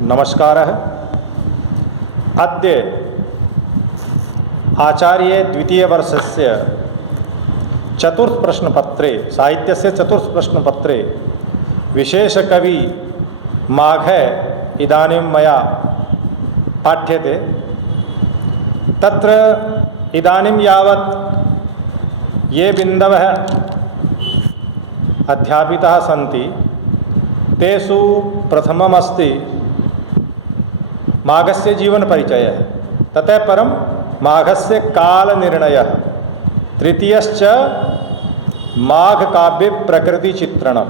नमस्कारः। अद्य आचार्य द्वितीयवर्षस्य चतुर्थप्रश्नपत्रे साहित्यस्य चतुर्थप्रश्नपत्रे विशेषकवि माघः इदानीं मया पाठ्यते। तत्र इदानीं यावत् ये बिन्दवः अध्यापिताः सन्ति तेषु प्रथममस्ति माघस्य जीवनपरिचयः, ततः परं माघस्य कालनिर्णयः, तृतीयश्च माघकाव्ये प्रकृतिचित्रणं,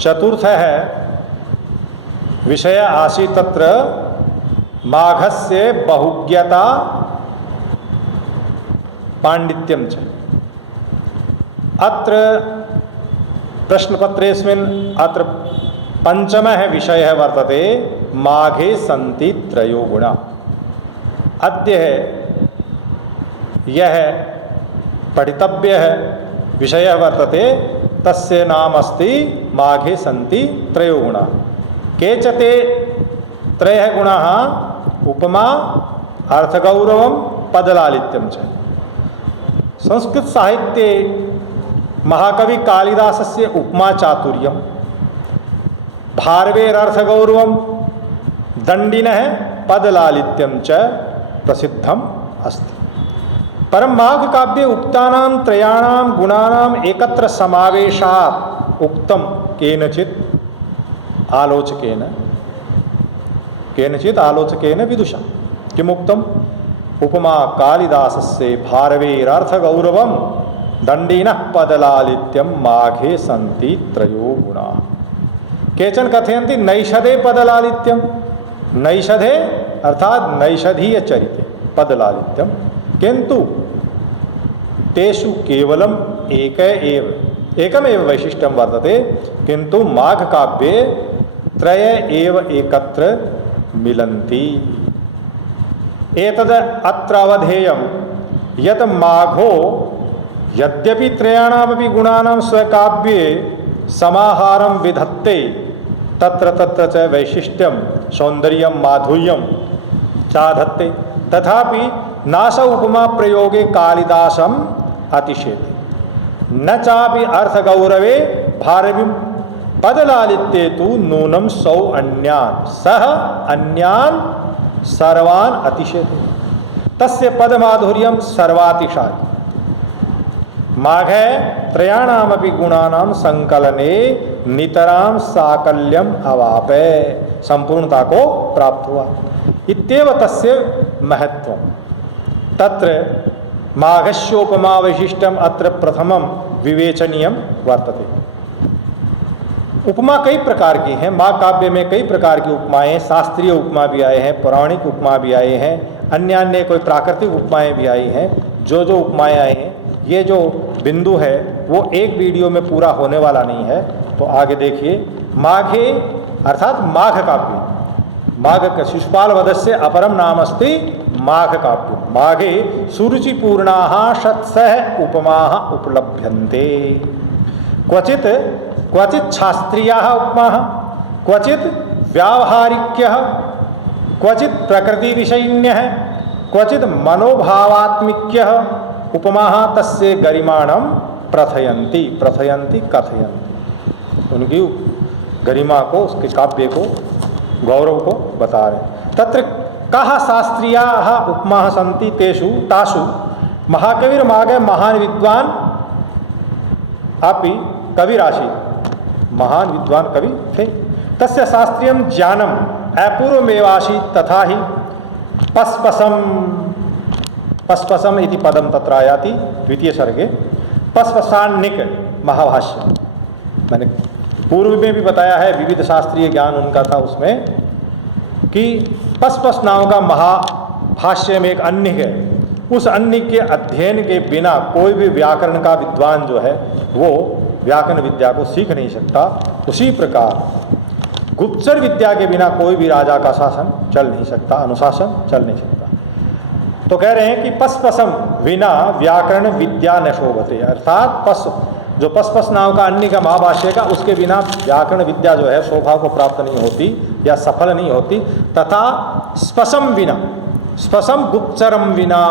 चतुर्थः विषय आसीत् तत्र माघस्य बहुज्ञता पाण्डित्यं च। अत्र प्रश्नपत्रेऽस्मिन् अत्र पञ्चमः विषयः वर्तते माघे सन्ति त्रयो गुणा। अद्य यः पठितव्यः विषयः वर्तते तस्य नाम अस्ति माघे सन्ति त्रयो गुणा। के च ते त्रयः गुणाः? उपमा, अर्थगौरवं, पदलालित्यं च। संस्कृतसाहित्ये महाकवि कालिदासस्य उपमा चातुर्यं, भारवेरर्थगौरवं, दण्डिनः पदलालित्यं च प्रसिद्धम् अस्ति। परं माघकाव्ये उक्तानां त्रयाणां गुणानाम् एकत्र समावेशात् उक्तं केनचित् आलोचकेन विदुषा। किमुक्तम्? उपमा कालिदासस्य भारवेरर्थगौरवं दण्डिनः पदलालित्यं माघे सन्ति त्रयो गुणा। केचन कथयन्ति नैषधे पदलालित्यं, नैषधे अर्थात नैषधीय चरिते पदलालित्यं, किन्तु तेषु केवलम् एकमेव वैशिष्ट्यं वर्तते, किन्तु माघकाव्ये त्रय एव एकत्र मिलन्ति। एतद् अत्र अवधेयं यत् माघो यद्यपि त्रयाणामपि गुणानां स्वकाव्ये समाहारं विधत्ते, तत्र तत्र च वैशिष्ट्यं सौन्दर्यं माधुर्यं चाधत्ते, तथापि नास उपमा प्रयोगे कालिदासम् अतिशेते, न चापि अर्थगौरवे भारवीं पदलालित्ये तु नूनं सौ अन्यान् सह अन्यान् सर्वान् अतिशेते, तस्य पदमाधुर्यं सर्वातिशायि। माघे त्रयाणामपि गुणानां संकलने नितरां साकल्यम् अवापे, संपूर्णता को प्राप्त हुआ। इत्येव तस्य महत्वं। तत्र माघस्योपमा वैशिष्ट्यम् अत्र प्रथमं विवेचनीयं वर्तते। उपमा कई प्रकार की हैं। माघ काव्य में कई प्रकार की उपमाएं, शास्त्रीय उपमा भी आए हैं, पौराणिक उपमा भी आए हैं, अन्य कोई प्राकृतिक उपमाएं भी आई हैं। जो उपमाएं आई हैं, ये जो बिंदु है वो एक वीडियो में पूरा होने वाला नहीं है, तो आगे देखिए। माघे अर्थात माघ काव्य, माघ का शिशुपाल वधस्य अपरम नाम अस्ति माघ काव्य। माघे सुरुचिपूर्णाः शतशः उपमाः उपलभ्यन्ते। क्वचित् शास्त्रीयाः उपमाः, क्वचित् व्यावहारिक्यः, क्वचित् प्रकृतिविषयिण्यः, क्वचित् मनोभावात्मिक्यः उपमाः तस्य गरिमाणं कथयन्ति। उनकी गरिमा को, उसके काव्य को, गौरव को बता रहे। तत्र कः शास्त्रीयाः उपमाः सन्ति तासु महाकविर्माघः महान् विद्वान् अपि कविरासीत्। महान विद्वान कवि थे। तस्य शास्त्रीयं ज्ञानम् अपूर्वमेवासीत्। तथा ही पस्पसम इति पदम तत्र आयाति द्वितीय सर्गे। पस्पसान्निक महाभाष्य, मैंने पूर्व में भी बताया है, विविध शास्त्रीय ज्ञान उनका था उसमें, कि पस्पस नाम का महाभाष्य में एक अन्य है। उस अन्य के अध्ययन के बिना कोई भी व्याकरण का विद्वान जो है वो व्याकरण विद्या को सीख नहीं सकता। उसी प्रकार गुप्तचर विद्या के बिना कोई भी राजा का शासन चल नहीं सकता, अनुशासन चल नहीं सकता। तो कह रहे हैं कि पस्पसम विना व्याकरण विद्या न शोभते, अर्थात जो पसपस नाम का अन्य का महाभाष्य का, उसके बिना व्याकरण विद्या जो है स्वभाव को प्राप्त नहीं होती या सफल नहीं होती। तथा स्पशम विना, स्पशम गुप्तचरम विना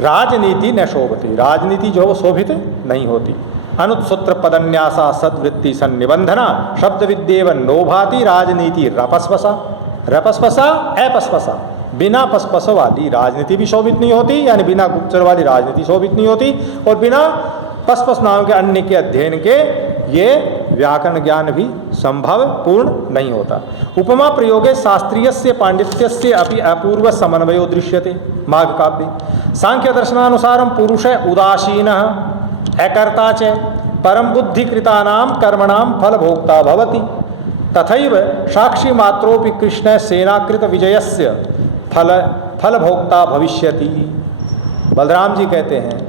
राजनीति न शोभती, राजनीति जो है वो शोभित नहीं होती। अनुत्सूत्र पदन्यासा सद्वृत्ति सन्निबंधना शब्द विद्येव नोभाति राजनीति रपस्पसा, रपस्पसा अपस्पसा, बिना पसपस वाली राजनीति भी शोभित नहीं होती, यानी बिना गुप्तचर वाली राजनीति शोभित नहीं होती, और बिना पसपस नाम के अन्य के अध्ययन के ये व्याकरण ज्ञान भी संभव पूर्ण नहीं होता। उपमा प्रयोगे शास्त्रीयस्य पांडित्यस्य अपि अपूर्व समन्वयो दृश्यते माघ काव्ये। सांख्य दर्शनानुसारं पुरुष उदासीनः अकर्ता च परम बुद्धिकृतानां कर्मणां फलभोक्ता भवति, तथैव साक्षी मात्रोपि कृष्ण सेनाकृत विजयस्य फलभोक्ता भविष्यति। बलराम जी कहते हैं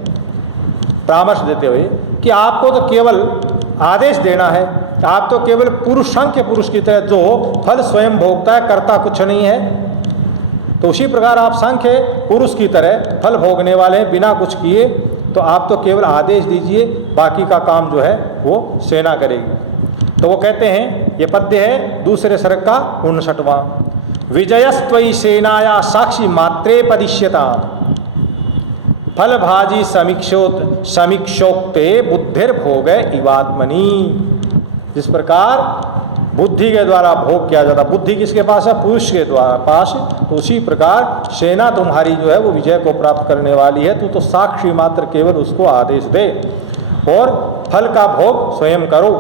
परामर्श देते हुए कि आपको तो केवल आदेश देना है, आप तो केवल पुरुष, सांख्य पुरुष की तरह जो फल स्वयं भोगता है, करता कुछ नहीं है, तो उसी प्रकार आप सांख्य पुरुष की तरह फल भोगने वाले हैं बिना कुछ किए, तो आप तो केवल आदेश दीजिए, बाकी का काम जो है वो सेना करेगी। तो वो कहते हैं, ये पद्य है दूसरे सर्ग का 59वां, विजयस्त्वयि सेनाया साक्षी मात्रे पदिश्यता फलभाजी समीक्षोक्ते बुद्धिर्भोग इवात्मनि। जिस प्रकार बुद्धि के द्वारा भोग किया जाता, बुद्धि किसके पास है? पुरुष के द्वारा पास, तो उसी प्रकार सेना तुम्हारी जो है वो विजय को प्राप्त करने वाली है, तो साक्षी मात्र केवल उसको आदेश दे और फल का भोग स्वयं करो,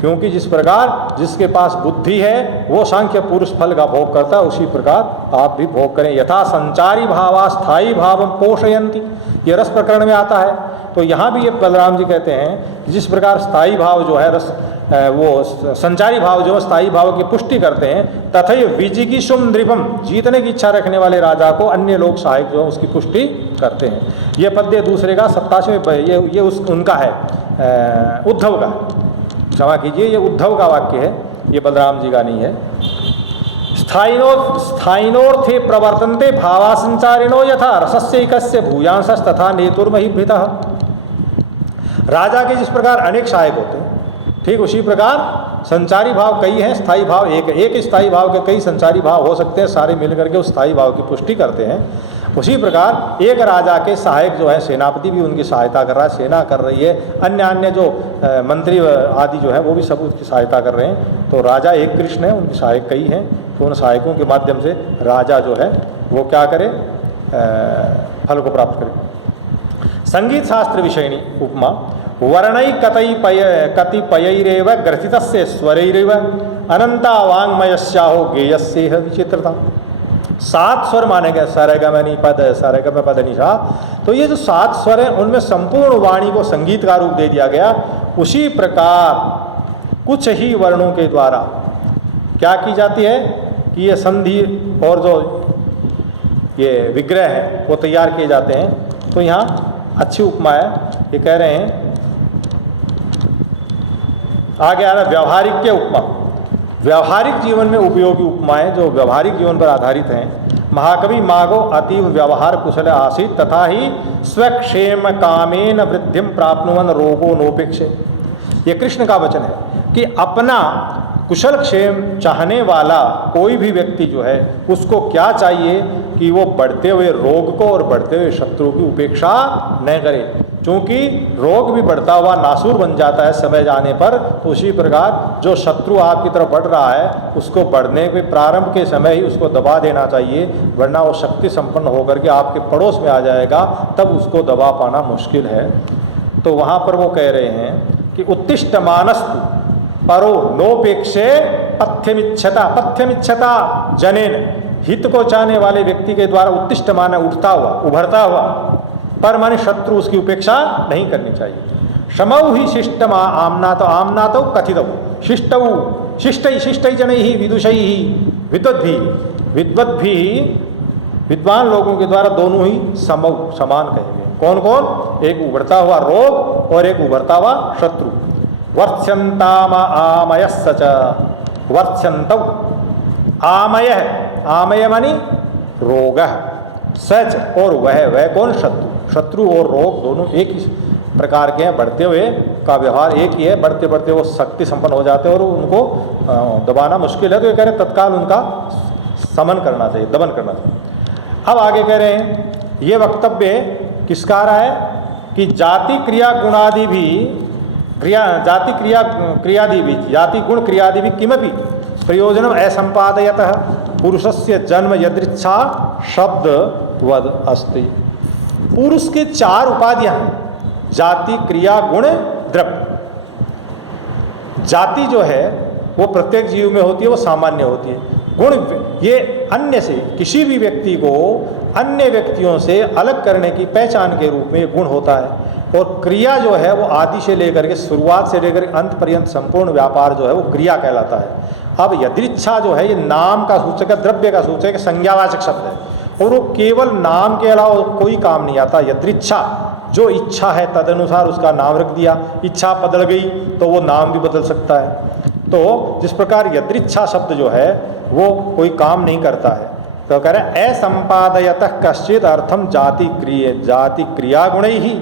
क्योंकि जिस प्रकार जिसके पास बुद्धि है वो सांख्य पुरुष फल का भोग करता है, उसी प्रकार आप भी भोग करें। यथा संचारी भावा स्थायी भावम पोषयंती, ये रस प्रकरण में आता है। तो यहाँ भी ये बलराम जी कहते हैं जिस प्रकार स्थायी भाव जो है रस, वो संचारी भाव जो स्थायी भाव की पुष्टि करते हैं, तथैव विजिगीषुम नृपम, जीतने की इच्छा रखने वाले राजा को अन्य लोग सहायक जो है उसकी पुष्टि करते हैं। ये पद्य दूसरे का 87वें, ये उनका है, उद्धव का, क्षमा कीजिए, ये उद्धव का वाक्य है, ये बलराम जी का नहीं है। स्थायिनोर्थे प्रवर्तन्ते भावा संचारिणो यथा रसस्यैकस्य भूयांशस् तथा नेतुर्महीभृतः। राजा के जिस प्रकार अनेक सहायक होते हैं, ठीक उसी प्रकार संचारी भाव कई हैं, स्थायी भाव एक है। एक स्थायी भाव के कई संचारी भाव हो सकते हैं, सारे मिलकर के उस स्थायी भाव की पुष्टि करते हैं। उसी प्रकार एक राजा के सहायक जो है, सेनापति भी उनकी सहायता कर रहा है, सेना कर रही है, अन्य जो मंत्री आदि जो है वो भी सब उसकी सहायता कर रहे हैं। तो राजा एक कृष्ण है, उनके सहायक कई हैं, तो उन सहायकों के माध्यम से राजा जो है वो क्या करे, फल को प्राप्त करे। संगीत शास्त्र विषयनी उपमा वर्णै कतिपयैरेव ग्रथितस्य स्वरैरेव अनंता वाङ्मयस्याहो गेयस्येह विचित्रता। 7 स्वर माने गए, सरगमनि पद सरगम पद निशा। तो ये जो 7 स्वर हैं उनमें संपूर्ण वाणी को संगीत का रूप दे दिया गया। उसी प्रकार कुछ ही वर्णों के द्वारा क्या की जाती है कि ये संधि और जो ये विग्रह हैं वो तैयार किए जाते हैं। तो यहाँ अच्छी उपमा है, ये कह रहे हैं, आगे आ रहा है व्यवहारिक के उपमा, व्यवहारिक जीवन में उपयोगी उपमाएं जो व्यवहारिक जीवन पर आधारित हैं। महाकवि माघो अतीव व्यवहार कुशल आसीत तथा ही स्वक्षेम कामेन वृद्धिम प्राप्नुवन रोगो नोपेक्षे। ये कृष्ण का वचन है कि अपना कुशल क्षेम चाहने वाला कोई भी व्यक्ति जो है उसको क्या चाहिए कि वो बढ़ते हुए रोग को और बढ़ते हुए शत्रु की उपेक्षा न करे, क्योंकि रोग भी बढ़ता हुआ नासूर बन जाता है समय जाने पर। तो उसी प्रकार जो शत्रु आपकी तरफ बढ़ रहा है उसको बढ़ने के प्रारंभ के समय ही उसको दबा देना चाहिए, वरना वो शक्ति संपन्न होकर के आपके पड़ोस में आ जाएगा, तब उसको दबा पाना मुश्किल है। तो वहाँ पर वो कह रहे हैं कि उत्तिष्ठ मानस्तु परो नोपेक्षे पथ्यमिच्छता, पथ्यमिच्छता जनेन, हित को चाहने वाले व्यक्ति के द्वारा उत्तिष्ठ माना उठता हुआ, उभरता हुआ, पर माने शत्रु उसकी उपेक्षा नहीं करनी चाहिए। समौ ही शिष्टम आमना तो कथित शिष्टौ शिष्टै जनैः ही विदुषैः ही विद्वद्भी विद्वान लोगों के द्वारा दोनों ही समौ समान कहे गए। कौन कौन? एक उभरता हुआ रोग और एक उभरता हुआ शत्रु। वर्ष्यंताम आमय सच, वर्ष्यंतौ आमय, आमय मानी रोग, सच और वह कौन? शत्रु। शत्रु और रोग दोनों एक ही प्रकार के हैं, बढ़ते हुए का व्यवहार एक ही है, बढ़ते बढ़ते वो शक्ति संपन्न हो जाते हैं और उनको दबाना मुश्किल है, तो ये कह रहे हैं तत्काल उनका समन करना चाहिए, दमन करना चाहिए। अब आगे कह रहे हैं ये वक्तव्य किसका रहा है कि जाति क्रिया गुणादि भी जाति क्रिया क्रियादि भी जाति गुण क्रियादि भी किमपि प्रयोजनम असंपादयतः पुरुषस्य जन्म यदृच्छा शब्द वद अस्ति। पुरुष के 4 उपाधियां हैं, जाति क्रिया गुण द्रव्य। जाति जो है वो प्रत्येक जीव में होती है, वो सामान्य होती है। गुण ये अन्य से, किसी भी व्यक्ति को अन्य व्यक्तियों से अलग करने की पहचान के रूप में ये गुण होता है। और क्रिया जो है वो आदि से लेकर के शुरुआत से लेकर अंत पर्यंत संपूर्ण व्यापार जो है वो क्रिया कहलाता है। अब यदृच्छा जो है ये नाम का सूचक है, द्रव्य का सूचक है, संज्ञावाचक शब्द है और वो केवल नाम के अलावा कोई काम नहीं आता। यदृच्छा जो इच्छा है तदनुसार उसका नाम रख दिया, इच्छा बदल गई तो वो नाम भी बदल सकता है। तो जिस प्रकार यदृच्छा शब्द जो है वो कोई काम नहीं करता है, तो कह रहे हैं असंपादयतः कश्चित अर्थम जाति क्रिया गुण ही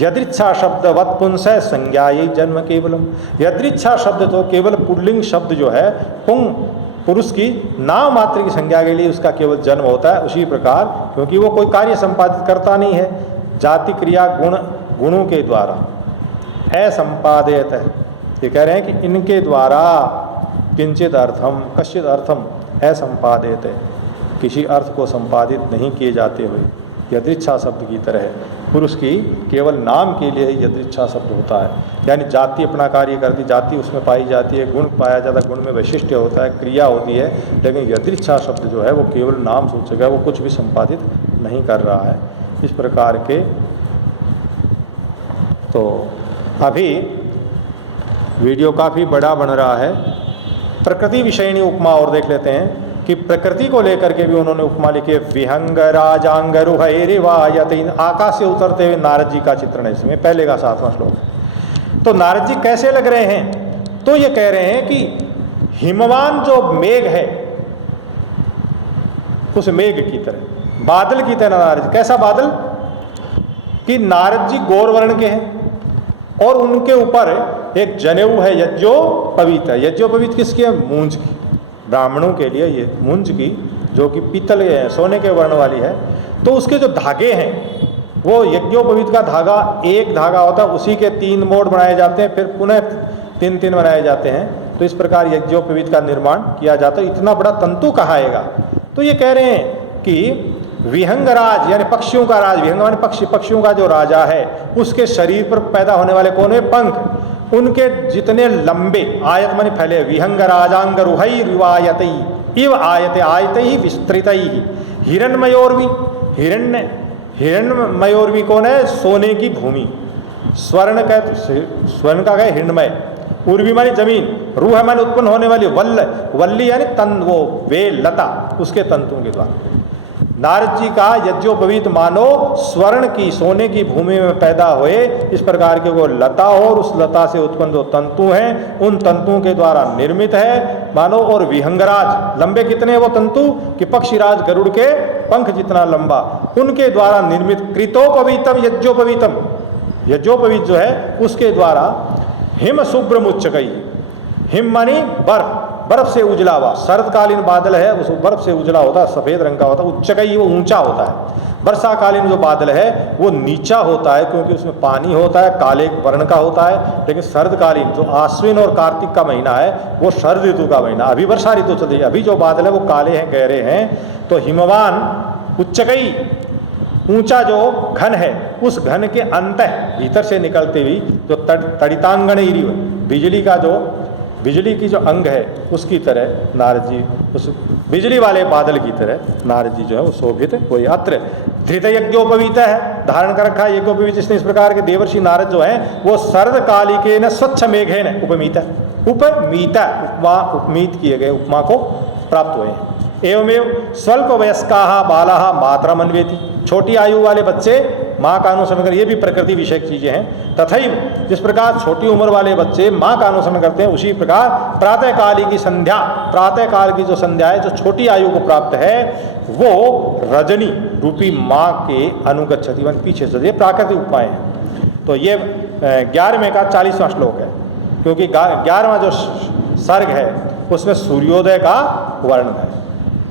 यदृच्छा शब्द वत पुंस संज्ञायै जन्म केवलम। यदृच्छा शब्द तो केवल पुल्लिंग शब्द जो है पुंग पुरुष की नाम मात्र की संज्ञा के लिए उसका केवल जन्म होता है। उसी प्रकार क्योंकि वो कोई कार्य संपादित करता नहीं है, जाति क्रिया गुणों के द्वारा असंपादयत है। ये कह रहे हैं कि इनके द्वारा किंचित अर्थम कश्चित अर्थम असंपादयत है, किसी अर्थ को संपादित नहीं किए जाते हुए यदृच्छा शब्द की तरह पुरुष की केवल नाम के लिए ही यदृच्छा शब्द होता है। यानी जाति अपना कार्य करती, जाति उसमें पाई जाती है, गुण पाया जाता है, गुण में वैशिष्ट्य होता है, क्रिया होती है, लेकिन यदृच्छा शब्द जो है वो केवल नाम सूचक है, वो कुछ भी संपादित नहीं कर रहा है। इस प्रकार के तो अभी वीडियो काफ़ी बड़ा बन रहा है। प्रकृति विषयनी उपमा और देख लेते हैं कि प्रकृति को लेकर के भी उन्होंने उपमा लिखी है। विहंग राजांगरुहैरिवायत, आकाश से उतरते हुए नारद जी का चित्रण है इसमें, पहले का 7वां श्लोक। तो नारद जी कैसे लग रहे हैं, तो ये कह रहे हैं कि हिमवान जो मेघ है उस मेघ की तरह, बादल की तरह नारद जी। कैसा बादल कि नारद जी गौर वर्ण के हैं और उनके ऊपर एक जनेऊ है यज्ञोपवीत है। यज्ञोपवीत किसकी है? मूंज की। ब्राह्मणों के लिए ये मूंज की जो कि पीतल सोने के वर्ण वाली है, तो उसके जो धागे हैं वो यज्ञोपवीत का धागा एक धागा होता है, उसी के 3 मोड़ बनाए जाते हैं, फिर पुनः 3 बनाए जाते हैं। तो इस प्रकार यज्ञोपवीत का निर्माण किया जाता है। इतना बड़ा तंतु कहाँ आएगा? तो ये कह रहे हैं कि विहंगराज यानी पक्षियों का राज, विहंग माने पक्षी, पक्षियों का जो राजा है उसके शरीर पर पैदा होने वाले कौन है? पंख। उनके जितने लंबे, आयत माने फैले, विहंग राजांग रुहई रिवायतई इव आयते आयतई विस्तृतई हिरण्मयोर्वी। हिरण्मयोर्वी कौन है? सोने की भूमि। स्वर्ण का है हिरण्मय। उर्वी मानी जमीन, रूह मानी उत्पन्न होने वाली, वल्ली यानी तन, वो वे लता, उसके तंतुओं के द्वारा। नारद जी का यज्ञोपवीत मानो स्वर्ण की, सोने की भूमि में पैदा हुए, इस प्रकार के वो लता हो और उस लता से उत्पन्न जो तंतु हैं उन तंतुओं के द्वारा निर्मित है मानो। और विहंगराज, लंबे कितने वो तंतु कि पक्षीराज गरुड़ के पंख जितना लंबा, उनके द्वारा निर्मित कृतोपवीतम यज्ञोपवीतम, यज्ञोपवीत जो है उसके द्वारा हिम शुभ्रमुच्चकई। हिम मानी बर्फ, बर्फ से उजला हुआ, शरदकालीन बादल है उस बर्फ से उजला होता है, सफ़ेद रंग का होता है। उच्चकई वो ऊंचा होता है। वर्षाकालीन जो बादल है वो नीचा होता है क्योंकि उसमें पानी होता है, काले वर्ण का होता है। लेकिन शरदकालीन जो आश्विन और कार्तिक का महीना है वो शरद ऋतु का महीना, अभी वर्षा ऋतु चल रही है, अभी जो बादल है वो काले हैं, गहरे हैं। तो हिमवान उच्चकई, ऊंचा जो घन है, उस घन के अंत भीतर से निकलते हुई जो तड़ितांगण इरी, बिजली की जो अंग है उसकी तरह नारद जी, उस बिजली वाले बादल की तरह नारद जी जो है वो शोभित वही। अत्र धृत यज्ञोपवीत है, धारण कर रखा यज्ञोपवीत। इसने इस प्रकार के देवर्षि नारद जो हैं वो शरद कालिके न स्वच्छ मेघे न उपमीत, उपमीता उपमीत किए गए उपमा को प्राप्त हुए हैं। एवमेव स्वल्प वयस्का बाला मातरमन्वेति, छोटी आयु वाले बच्चे माँ का अनुसरण कर, ये भी प्रकृति विषयक चीजें हैं। तथैव जिस प्रकार छोटी उम्र वाले बच्चे माँ का अनुसरण करते हैं, उसी प्रकार प्रातःकाली की संध्या, प्रातःकाल की जो संध्या है जो छोटी आयु को प्राप्त है वो रजनी रूपी माँ के अनुगच्छति, पीछे से, ये प्राकृतिक उपमाएं हैं। तो ये 11वें का 40वां श्लोक है, क्योंकि 11वां जो सर्ग है उसमें सूर्योदय का वर्णन है।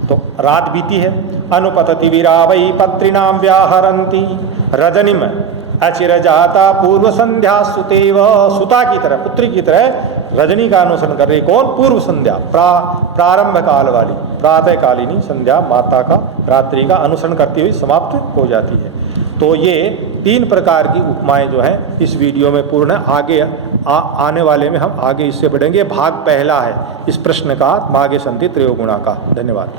तो रात बीती है, अनुपतति वीरावई पत्रिनाम व्याहरंती रजनिम अचिर जाता पूर्व संध्या सुतेव, सुता की तरह, पुत्री की तरह रजनी का अनुसरण कर रही कौन? पूर्व संध्या, प्रारंभ काल वाली प्रातःकालीनी संध्या माता का रात्रि का अनुसरण करती हुई समाप्त हो जाती है। तो ये 3 प्रकार की उपमाएं जो हैं इस वीडियो में पूर्ण है। आगे आने वाले में हम आगे इससे बढ़ेंगे। भाग पहला है इस प्रश्न का, मागे संति त्रयोगुणा का। धन्यवाद।